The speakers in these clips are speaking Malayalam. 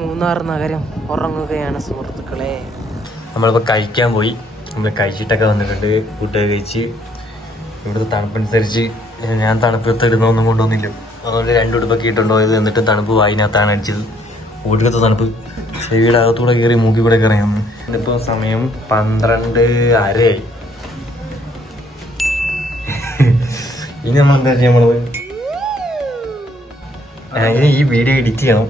മൂന്നാർ നഗരം ഉറങ്ങുകയാണ് സുഹൃത്തുക്കളെ. നമ്മളിപ്പോൾ കഴിക്കാൻ പോയി. നമ്മൾ കഴിച്ചിട്ടൊക്കെ വന്നിട്ടുണ്ട്. ഫുഡ് കഴിച്ച് ഇവിടുത്തെ തണുപ്പനുസരിച്ച് ഞാൻ തണുപ്പത്തിരുന്നൊന്നും കൊണ്ടുവന്നില്ല. അതുകൊണ്ട് 2 ഉടുപ്പൊക്കെ ഇട്ടുണ്ടോ ഇത്. എന്നിട്ട് തണുപ്പ് വായിനകത്താണ് അടിച്ചത്. ഒടുക്കത്തെ തണുപ്പ് ചെവിയുടെ അകത്തൂടെ കയറി മൂക്കി കൂടെ കയറിയാൽ. ഇതിപ്പോൾ സമയം 12:30. ഇനി നമ്മൾ എന്താ ചെയ്യാൻ പോണത്? ഇനി ഈ വീഡിയോ എഡിറ്റ് ചെയ്യണം,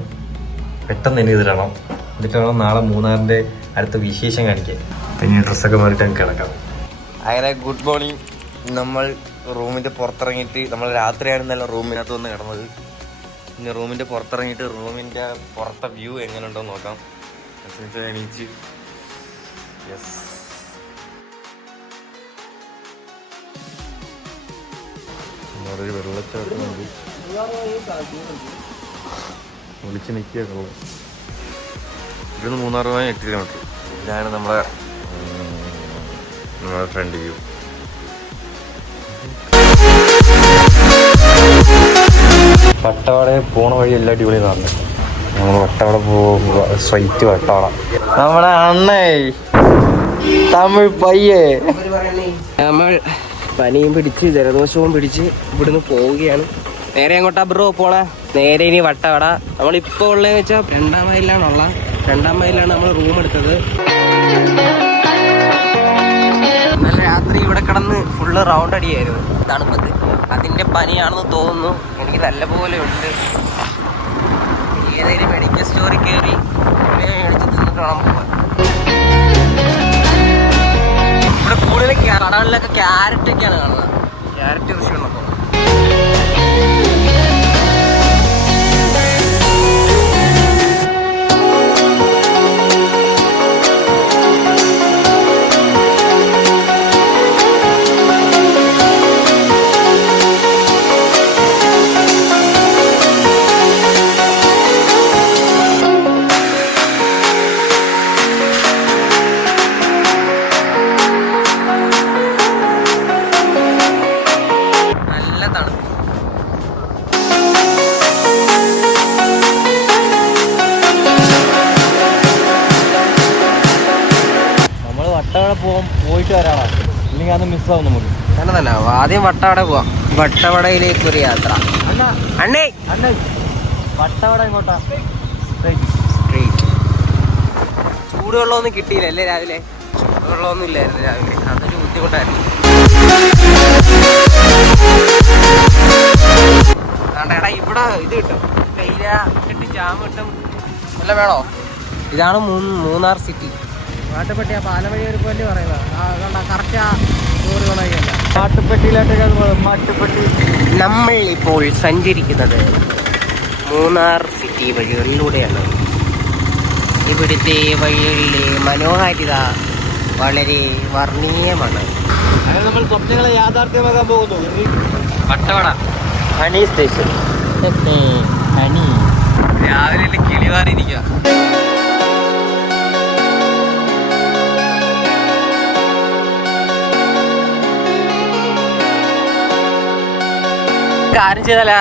പെട്ടെന്ന് തന്നെ ഇതിടണം. എന്നിട്ടാണോ നാളെ മൂന്നാറിൻ്റെ അടുത്ത വിശേഷം കാണിക്കാൻ. പിന്നെ ഡ്രസ്സൊക്കെ മാറിയിട്ട് നമുക്ക് കിടക്കാം. അങ്ങനെ ഗുഡ് മോർണിംഗ്. നമ്മൾ റൂമിൻ്റെ പുറത്തിറങ്ങിയിട്ട്, നമ്മൾ രാത്രിയാണ് റൂമിനകത്ത് വന്ന് കിടന്നത്. പിന്നെ റൂമിൻ്റെ പുറത്തിറങ്ങിയിട്ട് റൂമിൻ്റെ പുറത്തെ വ്യൂ എങ്ങനെ ഉണ്ടോ നോക്കാം. എണീച്ച് യെസ് ഒരു വെള്ളച്ചാട്ടമുണ്ട്. വിളിച്ച് നിൽക്കുകയുള്ളൂ. ഇവിടുന്ന് മൂന്നാർ പോകാൻ 8 കിലോമീറ്റർ. ഇതാണ് നമ്മുടെ ഫ്രണ്ട് വ്യൂ. വട്ടവട പോണ വഴി എല്ലാ അടിപൊളിയും കാണുന്നത്. നമ്മൾ വട്ടവട പോകുക, സ്ട്രൈറ്റ് വട്ടവട. നമ്മുടെ അണ്ണേ തമിഴ് പയ്യേ. നമ്മൾ പനിയും പിടിച്ച് ജലദോഷവും പിടിച്ച് ഇവിടുന്ന് പോവുകയാണ്. നേരെ എങ്ങോട്ടാ ബ്രോ പോണേ? നേരെ ഇനി വട്ടവട. നമ്മളിപ്പോൾ ഉള്ളതെന്ന് വെച്ചാൽ 2-ാം മൈലിലാണുള്ള. 2-ാം മൈലിലാണ് നമ്മൾ റൂം എടുത്തത്. നല്ല രാത്രി ഇവിടെ കിടന്ന് ഫുള്ള് റൗണ്ട് അടിയായിരുന്നു തണുപ്പത്ത്. അതിൻ്റെ പനിയാണെന്ന് തോന്നുന്നു. എനിക്ക് നല്ലപോലെ ഉണ്ട്. ഏതെങ്കിലും മെഡിക്കൽ സ്റ്റോറിൽ കയറി മേടിച്ച് തിന്നിട്ട് വേണം പോകാൻ. ഇവിടെ കൂടുതൽ കടകളിലൊക്കെ ക്യാരറ്റൊക്കെയാണ് കാണുന്നത്. ക്യാരറ്റ് കൃഷി ഉണ്ടപ്പോൾ പോയിട്ട് വരാണോ? ഇല്ലെങ്കിൽ അത് മിസ്സാവും നമുക്ക്. തന്നെ ആദ്യം വട്ടവട പോവാം. വട്ടവടയിലേക്ക് ഒരു യാത്ര. അണ്ണേ വട്ടവട ഇങ്ങോട്ടാ? സ്ട്രീറ്റ്. ചൂടുവെള്ളമൊന്നും കിട്ടിയില്ല അല്ലേ രാവിലെ? ചൂടുവെള്ളമൊന്നും ഇല്ലായിരുന്നു രാവിലെ. അതൊരു ബുദ്ധിമുട്ടായിരുന്നു. എടാ ഇവിടെ ഇത് കിട്ടും, തേയില കിട്ടി, ജാം കിട്ടും. അല്ല വേണോ? ഇതാണ് മൂന്നാർ സിറ്റി. മാട്ടുപ്പെട്ടി. ആ പാലവഴി ഒരു പോലെ പറയുന്നത് കറക്റ്റ് മാട്ടുപ്പെട്ടിയിലോട്ട്. നമ്മൾ ഇപ്പോൾ സഞ്ചരിക്കുന്നത് മൂന്നാർ സിറ്റി വഴികളിലൂടെയാണ്. ഇവിടുത്തെ വഴികളിലെ മനോഹാരിത വളരെ വർണ്ണീയമാണ്. നമ്മൾ സ്വപ്നങ്ങളെ യാഥാർത്ഥ്യമാക്കാൻ പോകുന്നു. Vattavada honey station. ഹണി രാവിലെ കിളിവാറിയിരിക്കുക. കാര്യം ചെയ്താല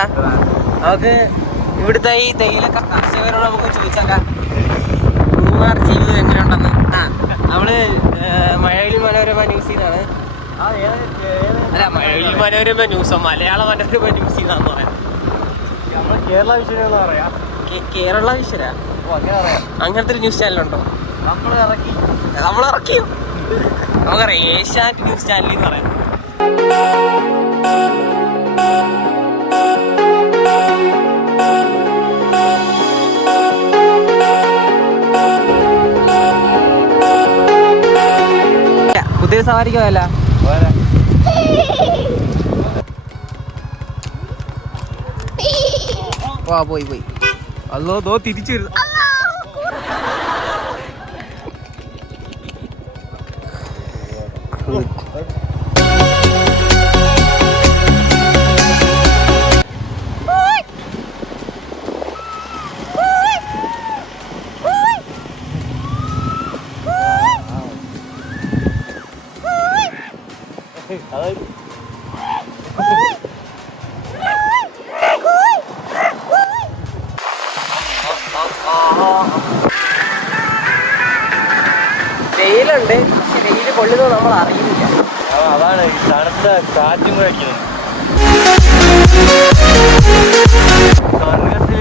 നമുക്ക് ഇവിടുത്തെ ഈ തേയില കർഷകരോട് നമുക്ക് ചോദിച്ചേക്കാം മൂന്നാർ ജീവിതം എങ്ങനെയുണ്ടെന്ന്. നമ്മള് മഴവിൽ മനോരമ ന്യൂസിൽ നിന്നാണ്. അല്ല, മഴവിൽ മനോരമ ന്യൂസോ മലയാള മനോരമ ന്യൂസിൽ നിന്നാന്ന് പറയാം. കേരള വിഷയം പറയാം. കേരള വിഷയ അങ്ങനത്തെ ഒരു ന്യൂസ് ചാനലുണ്ടോ? നമ്മളിറക്കി നമുക്കറിയാം. ഏഷ്യാനെറ്റ് ന്യൂസ് ചാനലിൽ എന്ന് പറയാം. പുതിയ സവാരിക്ക് പോയല്ല പോയി അല്ലോ തിരിച്ചു വരുന്നു. വെയിലുണ്ട്, പക്ഷെ വെയിൽ കൊള്ളുന്നത് നമ്മൾ അറിയുന്നില്ല. അതാണ് ഈ തണുത്ത കാറ്റും കൂടെ അടിക്കുന്നത്.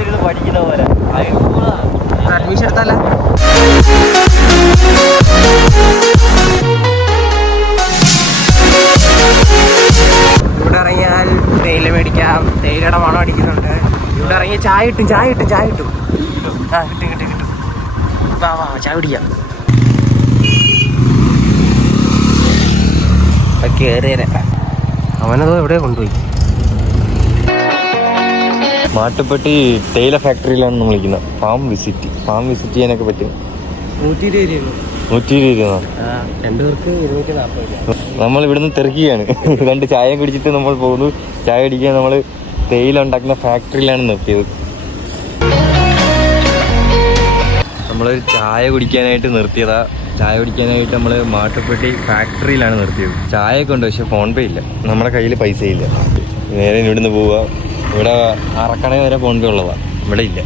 ഇരുന്ന് പഠിക്കുന്ന പോലെ അഡ്മിഷൻ എടുത്താല ഇവിടെ ഇറങ്ങിയാൽ തേയില മേടിക്കാം. തേയിലയുടെ മണം അടിക്കുന്നുണ്ട്. ഇവിടെ ഇറങ്ങിയ ചായ കിട്ടും. ആ കിട്ടും. വാ ചായ കുടിക്കാം. കേറിയരെ അവനത് എവിടെ കൊണ്ടുപോയി. മാട്ടുപ്പെട്ടി തേയില ഫാക്ടറിയിലാണ് നമ്മൾ വിളിക്കുന്നത്. ഫാം വിസിറ്റ് ചെയ്യാനൊക്കെ പറ്റും. 120 രൂപ. 120 രൂപ. 2 പേർക്ക് 240 രൂപ. നമ്മൾ ഇവിടുന്ന് തെറുകയാണ്. 2 ചായ കുടിച്ചിട്ട് നമ്മൾ പോകുന്നു. ചായ കുടിക്കാൻ നമ്മൾ തേയില ഉണ്ടാക്കുന്ന ഫാക്ടറിയിലാണ് നിർത്തിയത്. നമ്മളൊരു ചായ കുടിക്കാനായിട്ട് നിർത്തിയതാ. ചായ കുടിക്കാനായിട്ട് നമ്മൾ മാട്ടുപ്പെട്ടി ഫാക്ടറിയിലാണ് നിർത്തിയത്. ചായയൊക്കെ ഉണ്ട്, പക്ഷെ ഫോൺ പേ ഇല്ല. നമ്മുടെ കയ്യിൽ പൈസ ഇല്ല. നേരെ ഇവിടുന്ന് പോവുക. ഇവിടെ അറക്കണ വരെ ഫോൺ പേ ഉള്ളതാണ്, ഇവിടെ ഇല്ല.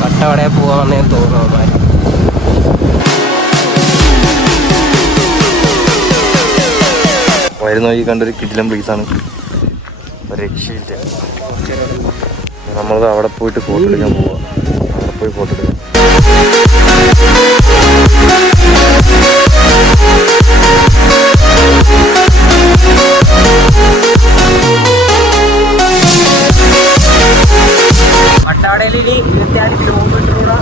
വട്ടവടെ പോവാന്നേ തോന്നുന്നു. വരുന്ന വഴി കണ്ടൊരു കിടിലം പ്ലേസാണ്, ഒരു രക്ഷയില്ല. നമ്മളത് അവിടെ പോയിട്ട് ഫോട്ടോ എടുക്കാൻ പോവാം. അവിടെ പോയി ഫോട്ടോ എടുക്കാം. വട്ടവടയിൽ 24 കിലോമീറ്റർ ഉണ്ടല്ലേ?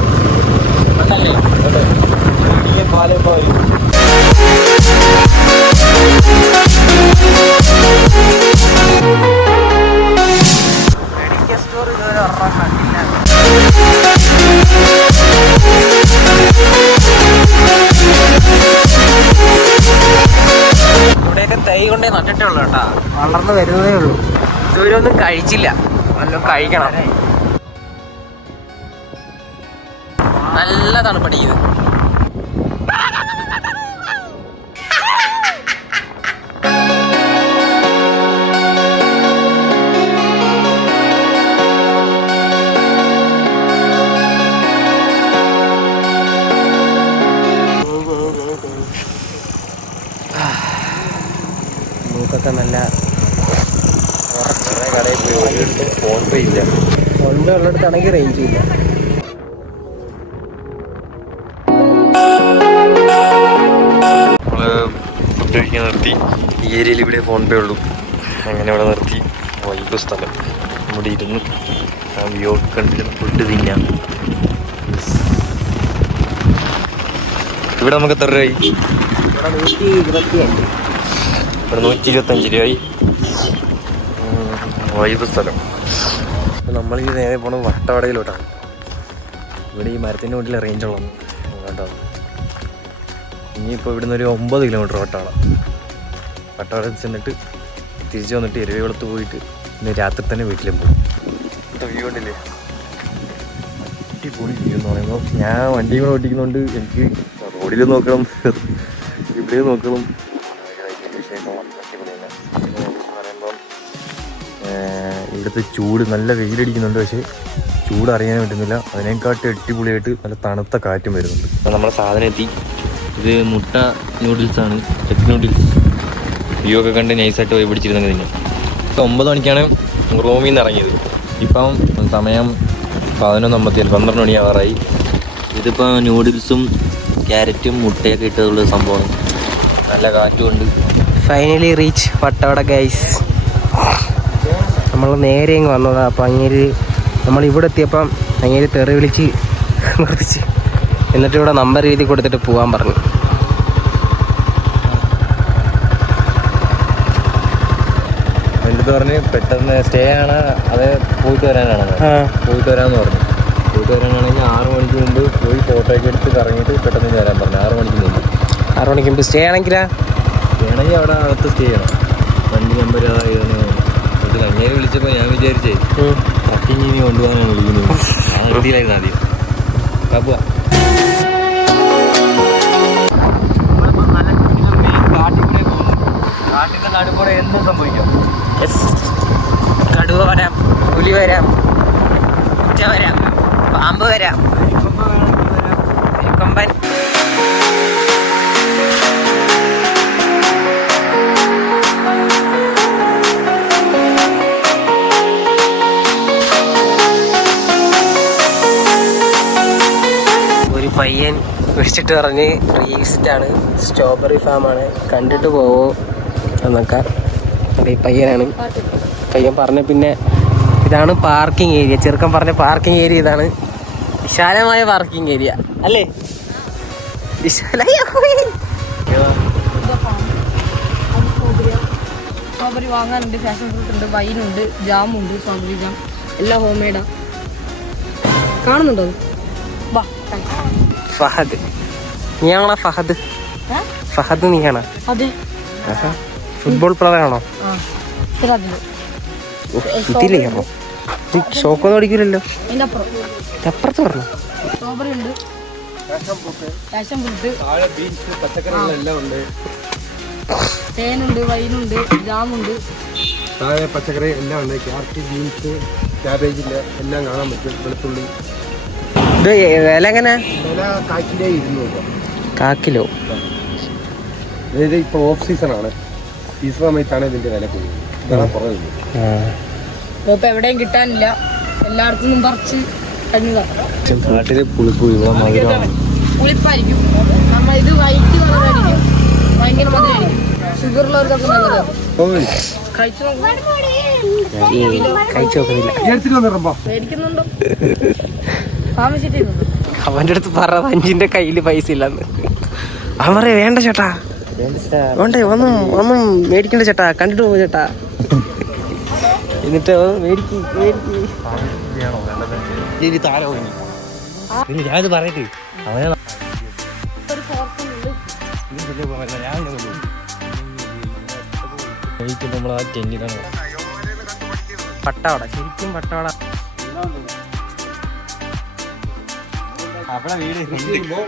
മെഡിക്കൽ സ്റ്റോർ ഇതുവരെ ഒരെണ്ണം കണ്ടില്ല. ഇവിടെയൊക്കെ തൈ കൊണ്ടേ നട്ടിട്ടേ ഉള്ളൂ കേട്ടാ, വളർന്ന് വരുന്നതേ ഉള്ളൂ. ഇതുവരെ ഒന്നും കഴിച്ചില്ല, വല്ലതും കഴിക്കണം. നല്ല തണുപ്പടിക്കുന്നത്. മൂക്കൊക്കെ നല്ല കടയിൽ പോയി ഫോൺ പേ ഇല്ല. ഫോൺ പേ ഉള്ളിടത്താണെങ്കിൽ റേഞ്ച് ഇല്ല. ഫുഡ് കഴിക്കാൻ നിർത്തി. ഈ ഏരിയയിൽ ഇവിടെ ഫോൺ പേ ഉള്ളൂ. അങ്ങനെ ഇവിടെ നിർത്തി. വൈബ് സ്ഥലം. ഇവിടെ ഇരുന്ന് ആ വ്യൂ കണ്ടിരുന്ന് ഫുഡ് തിന്നാം. ഇവിടെ നമുക്ക് എത്ര രൂപയായി? ഇവിടെ 125. ഇവിടെ 125 രൂപയായി. വൈബ് സ്ഥലം. നമ്മൾ ഈ നേരെ പോണത് വട്ടവടയിലോട്ടാണ്. ഇവിടെ ഈ മരത്തിൻ്റെ മുന്നിൽ റേഞ്ച് ഉള്ളത് കേട്ടോ. ഇനിയിപ്പോൾ ഇവിടുന്ന് ഒരു 9 കിലോമീറ്റർ വട്ടവട ചെന്നിട്ട് തിരിച്ച് വന്നിട്ട് എരവികുളത്ത് പോയിട്ട് ഇന്ന് രാത്രി തന്നെ വീട്ടിലും പോകും. വ്യൂ ഉണ്ടല്ലേ, അടിപൊളി വ്യൂ എന്ന് പറയുമ്പോൾ ഞാൻ വണ്ടിയും കൂടെ ഓടിക്കുന്നതുകൊണ്ട് എനിക്ക് റോഡിൽ നോക്കണം, ഇവിടെ നോക്കണം. പറയുമ്പം ഇവിടുത്തെ ചൂട്, നല്ല വെയിലടിക്കുന്നുണ്ട്, പക്ഷേ ചൂട് അറിയാൻ പറ്റുന്നില്ല. അതിനേക്കാട്ടും അടിപൊളിയായിട്ട് നല്ല തണുത്ത കാറ്റും വരുന്നുണ്ട്. അപ്പോൾ നമ്മുടെ സാധനം എത്തി. ഇത് മുട്ട നൂഡിൽസാണ്, എഗ് നൂഡിൽസ്. വ്യൂ ഒക്കെ കണ്ട് നൈസായിട്ട് പോയി പിടിച്ചിരുന്നെങ്കിൽ തിന്നാം. 9 മണിക്കാണ് റൂമിൽ നിന്ന് ഇറങ്ങിയത്. ഇപ്പം സമയം 11:50, 12 മണിയാവാറായി. ഇതിപ്പോൾ നൂഡിൽസും ക്യാരറ്റും മുട്ടയൊക്കെ ഇട്ടുള്ള സംഭവമാണ്. നല്ല കാറ്റുമുണ്ട്. Finally reach Vattavada guys. നമ്മൾ നേരെ ഇങ്ങ് വന്നതാണ്. അപ്പം അങ്ങേര് നമ്മളിവിടെ എത്തിയപ്പം അങ്ങേര് തെറി വിളിച്ച് നിർത്തിച്ച്, എന്നിട്ട് ഇവിടെ നമ്പർ എഴുതി കൊടുത്തിട്ട് പോകാൻ പറഞ്ഞു. എന്നിട്ട് പറഞ്ഞ് പെട്ടെന്ന് സ്റ്റേ ആണ്, അത് പോയിട്ട് വരാനാണ്. പോയിട്ട് വരാമെന്ന് പറഞ്ഞു. പോയിട്ട് വരാനാണെങ്കിൽ 6 മണിക്ക് മുമ്പ് പോയി ഫോട്ടോ ഒക്കെ എടുത്ത് കറങ്ങിയിട്ട് പെട്ടെന്ന് വരാൻ പറഞ്ഞു. 6 മണിക്ക് മുമ്പ് 6 മണിക്ക് മുമ്പ് സ്റ്റേ ആണെങ്കിലാ വേണമെങ്കിൽ അവിടെ അകത്ത് സ്റ്റേ ചെയ്യണം. വണ്ടി നമ്പർ ഇത് അങ്ങനെ വിളിച്ചപ്പോൾ ഞാൻ വിചാരിച്ചേ ട്രക്കിങ്ങിന് കൊണ്ടുപോകാനാണ് വിളിക്കുന്നത്. ആ രീതിയിലായിരുന്നു ആദ്യം. പോവാ കാട്ടിന്റെ നടുക്കൂടെ എന്തും സംഭവിക്കാം. കടുവ വരാം, പുലി വരാം, ഒറ്റ വരാം, പാമ്പ് വരാം, കൊമ്പൻ. ഒരു പയ്യൻ വിളിച്ചിട്ട് പറഞ്ഞ് ഫ്രീ വിസിറ്റാണ്, സ്ട്രോബെറി ഫാമാണ്, കണ്ടിട്ട് പോവോ എന്നൊക്കെ. ഈ പയ്യനാണ്. പയ്യൻ പറഞ്ഞ പിന്നെ ഇതാണ് പാർക്കിംഗ് ഏരിയ. ചെറുക്കൻ പറഞ്ഞ പാർക്കിംഗ് ഏരിയ ഇതാണ്. വിശാലമായ പാർക്കിംഗ് ഏരിയ അല്ലേ? സ്ട്രോബെറി വാങ്ങാനുണ്ട്, ഫാഷൻ ഫ്രൂട്ട് ഉണ്ട്, വൈനുണ്ട്, ജാമുണ്ട്, സ്ട്രോബെറി ജാം എല്ലാം ഹോം മെയ്ഡാ. കാണുന്നുണ്ടോ? ഫഹദ്, നീയാണോ ഫഹദ്? ഫഹദ് നീയാണോ? അതെ. ഫുട്ബോൾ പ്ലെയർ ആണോ? ഇതിലേക്കോ? ഷോക്കൊന്നും അടിക്കില്ലല്ലോ. അപ്പുറത്ത് പറഞ്ഞു. സ്ട്രോബെറി ഉണ്ട്, ഫാഷൻ ഫ്രൂട്ട്, പച്ചക്കറികളെല്ലാം ഉണ്ട്. തേനുണ്ട്, വൈനുണ്ട്, ജാമുണ്ട്, താഴെ പച്ചക്കറി എല്ലാം ഉണ്ട്. ക്യാരറ്റ്, ബീൻസ്, ക്യാബേജിൻ്റെ എല്ലാം കാണാൻ പറ്റും. വെളുത്തുള്ളി. ഇത് വില എങ്ങനെ? വില കാക്കിലേ 200 രൂപ. കാക്കിലോ? അതായത് ഇപ്പോൾ ഓഫ് സീസണാണ്. സീസൺ സമയത്താണ് ഇതിൻ്റെ വില കൂടുതൽ. ഇതാണ് കുറവില്ല. ഇപ്പൊ എവിടെയും കിട്ടാനില്ല, എല്ലായിടത്തും പറിച്ച് കഴിഞ്ഞതാണ്. നാട്ടിലെ പുളിപ്പൂ ഇവിടെ മധുരമാണ്. പുളിപ്പായിരിക്കും. നമ്മൾ ഇത് വൈറ്റ് കളറായിരിക്കും, ഭയങ്കര മധുരമായിരിക്കും. ഷുഗർ ഉള്ളവർക്കൊക്കെ നല്ലതാണ്. കഴിച്ചു കഴിച്ചു നോക്കുന്നില്ല. മേടിക്കുന്നുണ്ടോ? ഫാർമസി ചെയ്യുന്നുണ്ടോ? അവൻ്റെ അടുത്ത് പറ അഞ്ചിന്റെ കയ്യിൽ പൈസ ഇല്ലെന്ന്. അവൻ പറയാ വേണ്ട ചേട്ടാ, വേണ്ടേ, ഒന്നും മേടിക്കണ്ട ചേട്ടാ, കണ്ടിട്ട് പോ ചേട്ടാ. എന്നിട്ട് ഞാനിത് പറയട്ടെ അവനെ നമ്മളാ ടെന്റിലാണ് പട്ടവട, ശരിക്കും പട്ടവട. അവിടെ വീട് കൃഷി ചെയ്യുമ്പോ